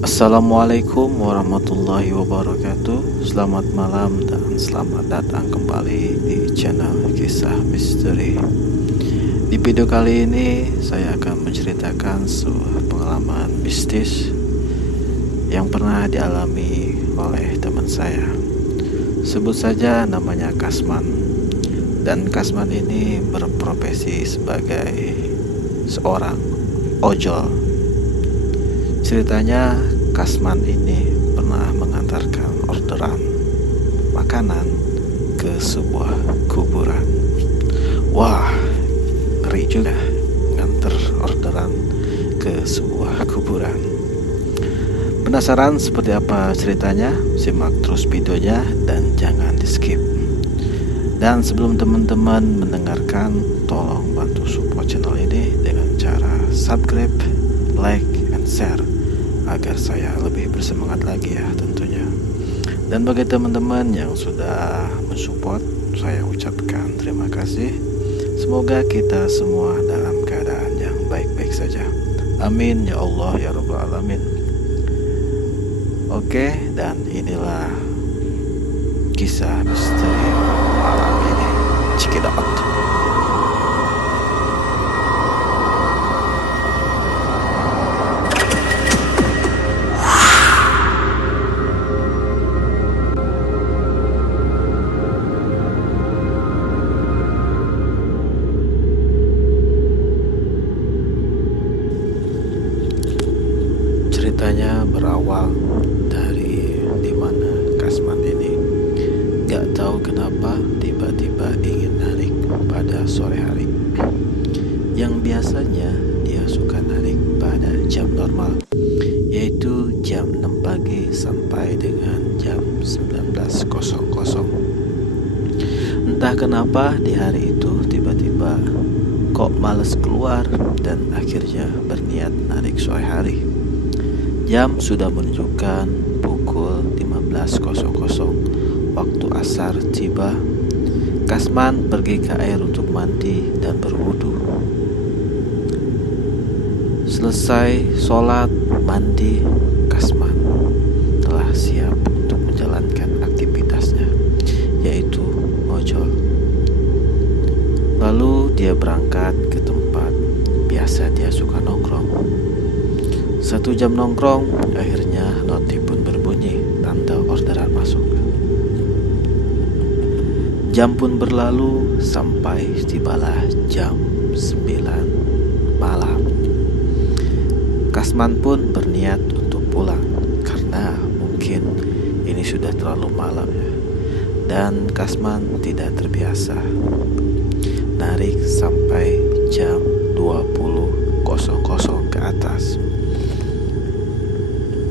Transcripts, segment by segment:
Assalamualaikum warahmatullahi wabarakatuh. Selamat malam dan selamat datang kembali di channel Kisah Misteri. Di video kali ini saya akan menceritakan sebuah pengalaman mistis yang pernah dialami oleh teman saya. Sebut saja namanya Kasman. Dan Kasman ini berprofesi sebagai seorang ojol. Ceritanya, Kasman ini pernah mengantarkan orderan makanan ke sebuah kuburan. Wah, ngeri juga nganter orderan ke sebuah kuburan. Penasaran seperti apa ceritanya? Simak terus videonya dan jangan di skip. Dan sebelum teman-teman mendengarkan, tolong bantu support channel ini dengan cara subscribe, like, and share agar saya lebih bersemangat lagi ya tentunya. Dan bagi teman-teman yang sudah mensupport, saya ucapkan terima kasih. Semoga kita semua dalam keadaan yang baik-baik saja. Amin ya Allah ya Rabbal Alamin. Oke, dan inilah kisah misteri malam ini. Check it out. Ceritanya berawal dari dimana Kasman ini gak tahu kenapa tiba-tiba ingin narik pada sore hari. Yang biasanya dia suka narik pada jam normal, yaitu jam 6 pagi sampai dengan jam 19.00. Entah kenapa di hari itu tiba-tiba kok males keluar dan akhirnya berniat narik sore hari. Jam sudah menunjukkan pukul 15.00. Waktu asar tiba. Kasman pergi ke air untuk mandi dan berwudu. Selesai sholat, mandi, Kasman telah siap untuk menjalankan aktivitasnya, yaitu ojol. Lalu dia berangkat ke tempat biasa dia suka nongkrong. 1 jam nongkrong, akhirnya notif pun berbunyi, tanda orderan masuk. Jam pun berlalu sampai tibalah jam 9 malam. Kasman pun berniat untuk pulang karena mungkin ini sudah terlalu malam ya. Dan Kasman tidak terbiasa narik sampai jam 20.00 ke atas.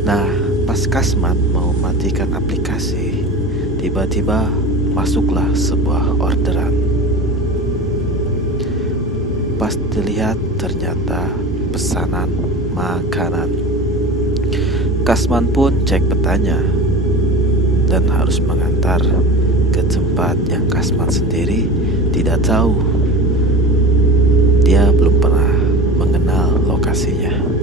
Nah, pas Kasman mau matikan aplikasi, tiba-tiba masuklah sebuah orderan. Pas dilihat ternyata pesanan makanan. Kasman pun cek petanya dan harus mengantar ke tempat yang Kasman sendiri tidak tahu. Dia belum pernah mengenal lokasinya.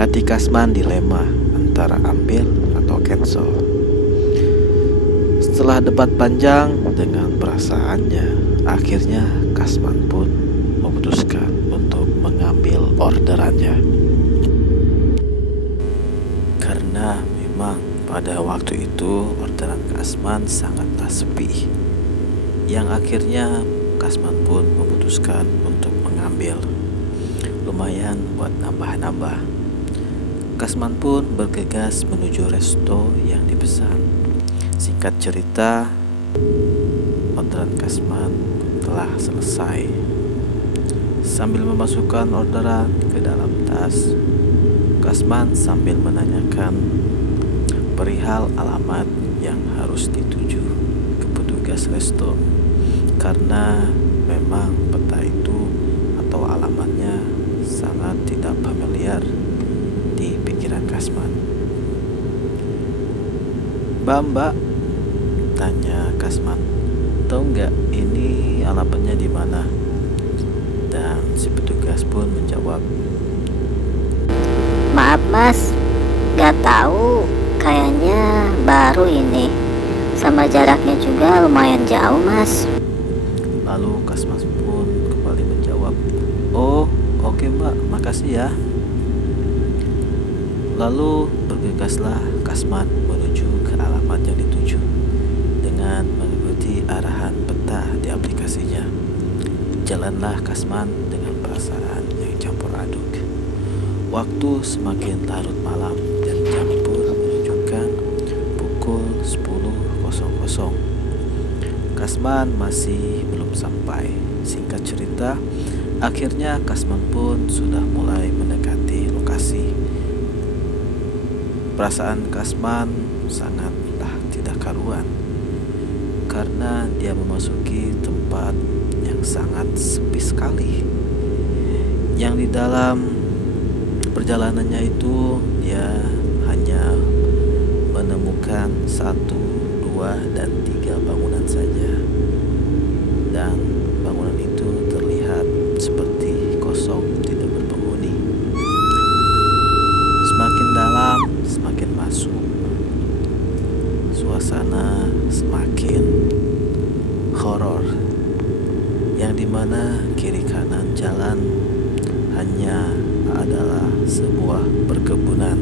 Hati Kasman dilema antara ambil atau cancel. Setelah debat panjang dengan perasaannya, akhirnya Kasman pun memutuskan untuk mengambil orderannya. Karena memang pada waktu itu orderan Kasman sangatlah sepi. Yang akhirnya Kasman pun memutuskan untuk mengambil. Lumayan buat nambah-nambah. Kasman pun bergegas menuju resto yang dipesan. Singkat cerita, orderan Kasman telah selesai. Sambil memasukkan orderan ke dalam tas, Kasman sambil menanyakan perihal alamat yang harus dituju ke petugas resto. Karena memang peta itu atau alamatnya sangat tidak familiar di pikiran Kasman. Mbak, tanya Kasman, tahu nggak ini alamatnya di mana? Dan si petugas pun menjawab, Maaf mas, Gak tahu, kayaknya baru ini. Sama jaraknya juga lumayan jauh, Mas. Lalu Kasman pun kembali menjawab, "Oh, oke Mbak, makasih ya." Lalu bergegaslah Kasman menuju ke alamat yang dituju dengan mengikuti arahan peta di aplikasinya. Jalanlah Kasman dengan perasaan yang campur aduk. Waktu semakin larut malam dan jam pun menunjukkan pukul 10.00. Kasman masih belum sampai. Singkat cerita, akhirnya Kasman pun sudah mulai mendekati lokasi. Perasaan Kasman sangatlah tidak karuan karena dia memasuki tempat yang sangat sepi sekali. Yang di dalam perjalanannya itu dia hanya menemukan 1, 2, dan 3 bangunan saja. Dan bangunan itu terlihat seperti kosong, tidak berpenghuni. Semakin dalam, semakin masuk. Suasana semakin horor, yang dimana kiri kanan jalan hanya adalah sebuah perkebunan.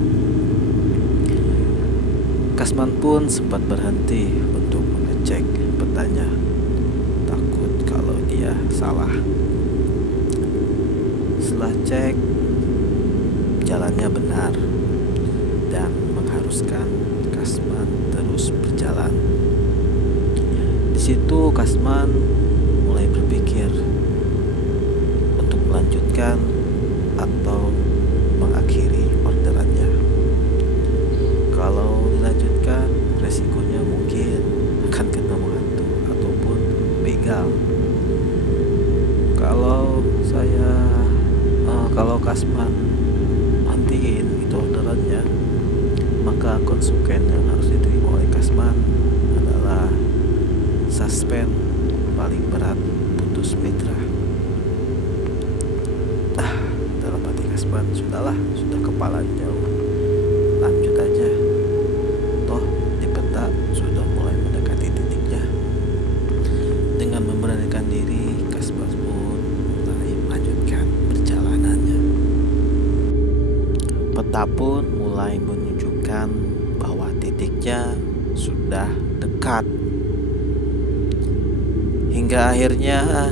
Kasman pun sempat berhenti untuk mengecek petanya, takut kalau dia salah. Setelah cek, jalannya benar dan mengharuskan Kasman terus berjalan. Di situ Kasman mulai berpikir untuk melanjutkan atau mengakhiri orderannya. Kalau dilanjutkan, resikonya mungkin akan ketemu hantu ataupun begal. Kalau Kasman hentiin itu orderannya, maka konsekuensi yang harus diterima oleh Kasman adalah suspend paling berat, putus mitra. Dalam hati Kasman, sudah kepala jauh, lanjut aja. Toh di peta sudah mulai mendekati titiknya. Dengan memberanikan diri, Kasman pun mulai melanjutkan perjalanannya. Peta pun mulai menunjukkan bahwa titiknya sudah dekat. Hingga akhirnya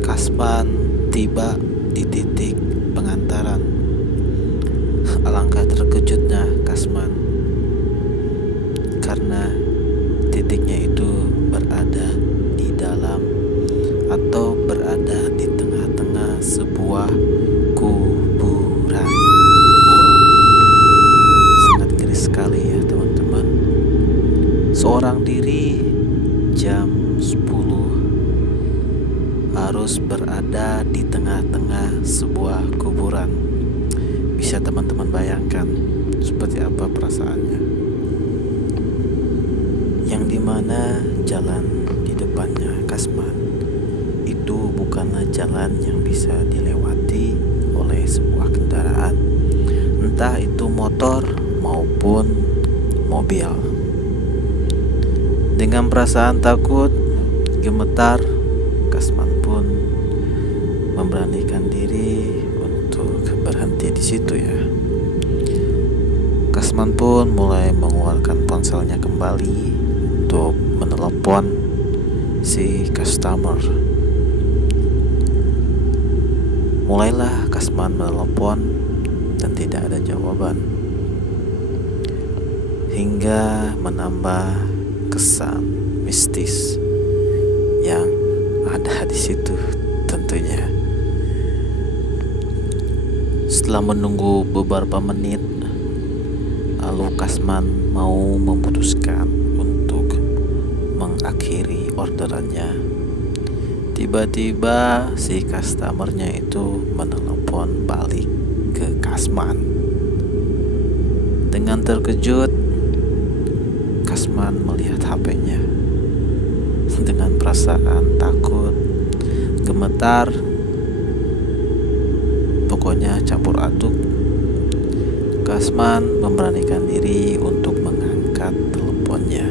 Kasman tiba di titik pengantaran. Alangkah terkejutnya Kasman karena titiknya itu berada di dalam atau berada di tengah-tengah sebuah kuburan. Sangat ngeri sekali ya teman-teman. Seorang diri jam 10 harus berada di tengah-tengah sebuah kuburan. Bisa teman-teman bayangkan seperti apa perasaannya. Yang dimana jalan di depannya Kasman itu bukanlah jalan yang bisa dilewati oleh sebuah kendaraan, entah itu motor maupun mobil. Dengan perasaan takut, gemetar, Kasman pun memberanikan diri untuk berhenti di situ ya. Kasman pun mulai mengeluarkan ponselnya kembali untuk menelepon si customer. Mulailah Kasman menelepon dan tidak ada jawaban, hingga menambah kesan mistis yang ada di situ tentunya. Setelah menunggu beberapa menit, lalu Kasman mau memutuskan untuk mengakhiri orderannya. Tiba-tiba si customernya itu menelepon balik ke Kasman. Dengan terkejut, Kasman melihat HP-nya. Dengan perasaan takut, gemetar, pokoknya campur aduk, Kasman memberanikan diri untuk mengangkat teleponnya.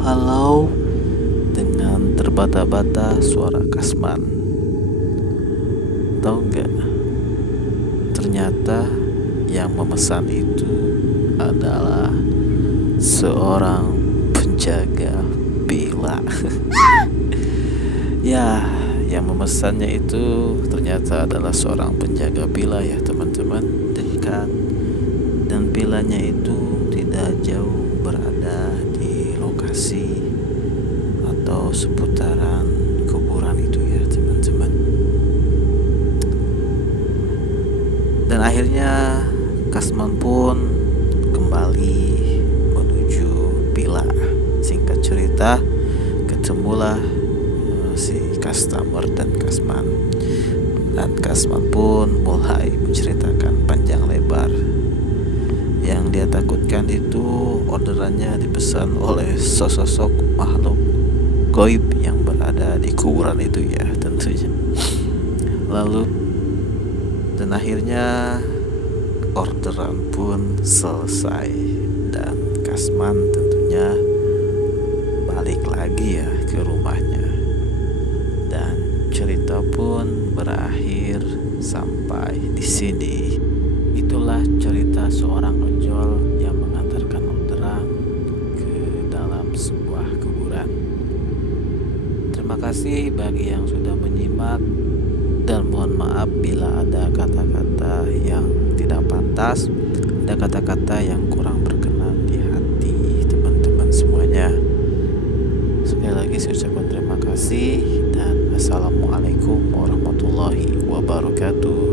Halo, dengan terbata-bata suara Kasman. Tahu nggak? Ternyata yang memesan itu adalah seorang penjaga villa. Ya, yang memesannya itu ternyata adalah seorang penjaga villa ya teman-teman, dekat, dan villanya itu tidak jauh berada di lokasi atau seputaran kuburan itu ya teman-teman. Dan akhirnya Kasman pun kembali menuju villa. Singkat cerita, ketemulah si customer dan Kasman. Dan Kasman pun mulai menceritakan panjang lebar. Yang dia takutkan itu orderannya dipesan oleh sosok makhluk gaib yang berada di kuburan itu ya tentunya. Lalu dan akhirnya orderan pun selesai dan Kasman tentunya balik lagi ya ke rumahnya. Dan cerita pun berakhir sampai di sini. Itulah cerita seorang ojol yang mengantarkan orderan ke dalam sebuah kuburan. Terima kasih bagi yang sudah menyimak, dan mohon maaf bila ada kata-kata yang tidak pantas, ada kata-kata yang kurang berkenan di hati teman-teman semuanya. Sekali lagi saya ucapkan terima kasih dan assalamualaikum warahmatullahi wabarakatuh.